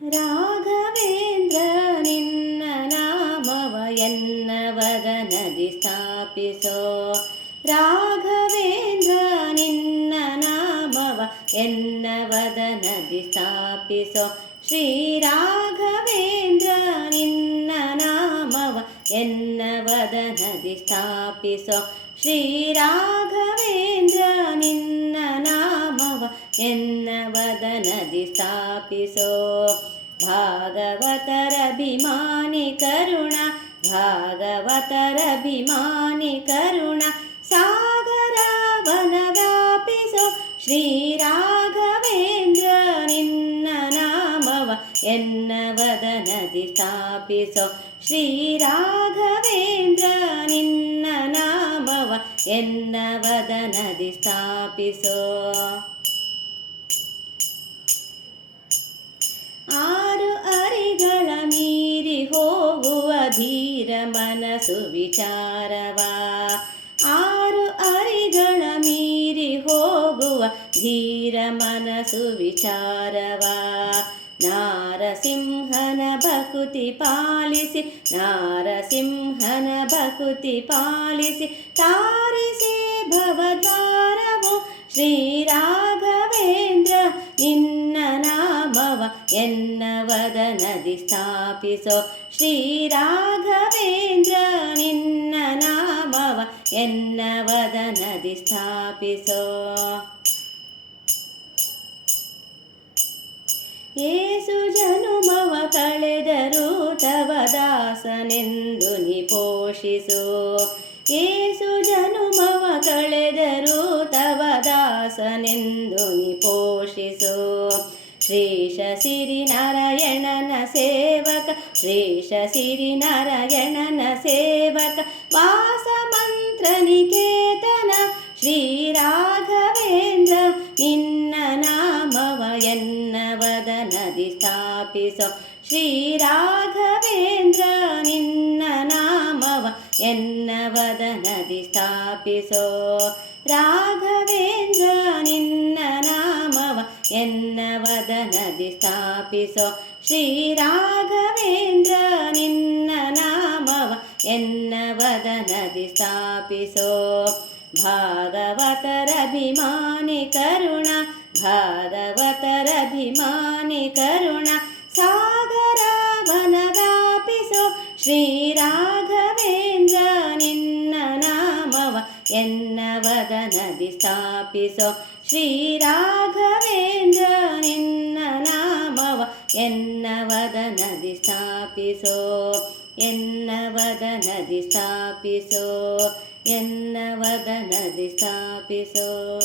ರಾಘವೇಂದ್ರ ನಿನ್ನ ನಾಮವ ಎನ್ನ ವದನದಿ ಸ್ಥಾಪಿಸೋ ರಾಘವೇಂದ್ರ ನಿನ್ನ ನಾಮವ ಎನ್ನ ವದನದಿ ಸ್ಥಾಪಿಸೋ ಶ್ರೀ ರಾಘವೇಂದ್ರ ನಿನ್ನ ನಾಮವ ಎನ್ನ ವದನದಿ ಸ್ಥಾಪಿಸೋ ಶ್ರೀ ರಾಘವೇಂದ್ರ ನಿನ್ನ वदनति स्थापिसो। भागवतर अभिमानि भागवतरभिमानि करुण सागरावनदापिसो श्रीराघवेन्द्र श्रीराघवेन्द्रनिन्न नाम ए वदनति स्थापिसो। श्रीराघवेन्द्रनिन्न नाम ए वदनति स्थापिसो। ಆರು ಅರಿಗಳ ಮೀರಿ ಹೋಗುವ ಧೀರ ಮನಸ್ಸು ವಿಚಾರವ ಆರು ಅರಿಗಳ ಮೀರಿ ಹೋಗುವ ಧೀರ ಮನಸ್ಸು ವಿಚಾರವ ನಾರಸಿಂಹನ ಭಕುತಿ ಪಾಲಿಸಿ ನಾರಸಿಂಹನ ಭಕುತಿ ಪಾಲಿಸಿ ತಾರಿಸಿ ಭವದ್ವಾರವು ವದನದಿ ಸ್ಥಾಪಿಸೋ. ಶ್ರೀ ರಾಘವೇಂದ್ರ ನಿನ್ನ ನಾಮವ ಎನ್ನ ವದನದಿ ಸ್ಥಾಪಿಸೋ. ಏಸು ಜನುಮವ ಕಳೆದರು ತವ ದಾಸನೆಂದು ನಿ ಪೋಷಿಸು. ಏಸು ಜನುಮವ ಕಳೆದರು ತವ ದಾಸನೆಂದು ನಿ ಪೋಷಿಸು. ಶ್ರೀಶ ಸಿರಿ ನಾರಾಯಣನ ಸೇವಕ ಶ್ರೀಶ ಸಿರಿ ನಾರಾಯಣನ ಸೇವಕ ವಾಸ ಮಂತ್ರ ನಿಕೇತನ ಶ್ರೀ ರಾಘವೇಂದ್ರ ನಿನ್ನ ನಾಮವ ಎನ್ನ ವದನದಿ ಸ್ಥಾಪಿಸೋ ಶ್ರೀ ರಾಘವೇಂದ್ರ ನಿನ್ನ ನಾಮವ ಎನ್ನ ವದನದಿ ಸ್ಥಾಪಿಸೋ ರಾಘವೇಂದ್ರ ನಿನ್ನ ನಾಮವ ಎನ್ನ ವದನದಿ ಸ್ಥಾಪಿಸೋ ಶ್ರೀ ರಾಘವೇಂದ್ರ ನಿನ್ನ ನಾಮವ ಎನ್ನ ವದನದಿ ಸ್ಥಾಪಿಸೋ ಭಾಗವತರಭಿಮಾನಿ ಕರುಣ ಭಾಗವತರಭಿಮಾನಿ ಕರುಣ ಸಾಗರವನ ವ್ಯಾಪಿಸೋ ಶ್ರೀ ರಾಘವೇಂದ್ರ ನಿನ್ನ ನಾಮವ ಎನ್ನ ವದನದಿ ಸ್ಥಾಪಿಸೋ ಶ್ರೀ ಎನ್ನವದ ನದಿ ಸ್ಥಾಪಿಸೋ ಎನ್ನವದ ನದಿ ಸ್ಥಾಪಿಸೋ ಎನ್ನವದ ನದಿ ಸ್ಥಾಪಿಸೋ.